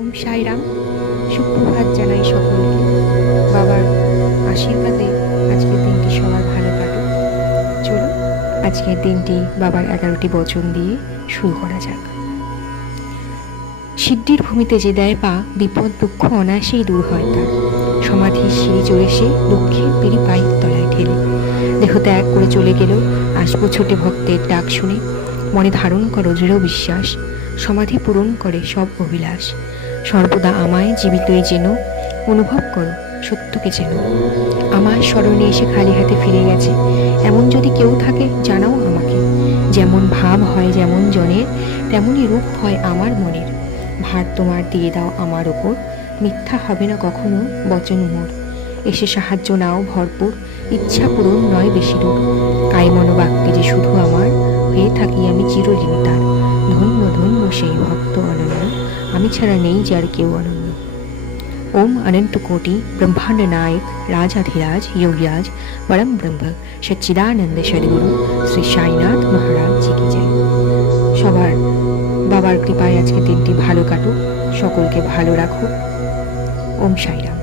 ওম সাইরাম। সুপ্রভাত জানাই সকলকে। বাবার আশীর্বাদে আজকের দিনটি সবার ভালো কাটুক। চলো আজকের দিনটি বাবার 11টি বচন দিয়ে শুরু করা যাক। সিদ্ধির ভূমিতে যে দেয় পা, বিপদ দুঃখ অনায়াসেই দূর হয় তার। সমাধির সিঁড়ি চড়ে সে দুঃখের পিড়ি পায়ের তলায় ঠেলে দেহ ত্যাগ করে চলে গেল। আসবো ছোটে ভক্তের ডাক শুনে, মনে ধারণ করো দৃঢ় বিশ্বাস। সমাধি পূরণ করে সব অভিলাষ। সর্বদা আমায় জীবিতই যেন অনুভব করো, সত্যকে যেন। আমার স্মরণে এসে খালি হাতে ফিরে গেছে এমন যদি কেউ থাকে জানাও আমাকে। যেমন ভাব হয় যেমন জনের, তেমনই রূপ হয় আমার মনের। ভার তোমার দিয়ে দাও আমার ওপর, মিথ্যা হবে না কখনো বচন মোর। এসে সাহায্য নাও ভরপুর, ইচ্ছা পূরণ নয় বেশি দূর। কায় মনোবাক্যে যে শুধু আমার, হয়ে থাকি আমি চিরঋণী তার। ধন্য ধন্য সেই ভক্ত অনন্য, আমি ছাড়া নেই যার কেউ অনন্য। ओम अनंत कोटि ब्रह्मांड नायक राजाधिराज योगीराज परम ब्रह्म सच्चिदानंद सद्गुरु শ্রী সাইনাথ মহারাজ জি কি জয়। সবার বাবার কৃপায় আজকে দিনটি ভালো কাটুক, সকলকে ভালো রাখুক। ওম সাইরাম।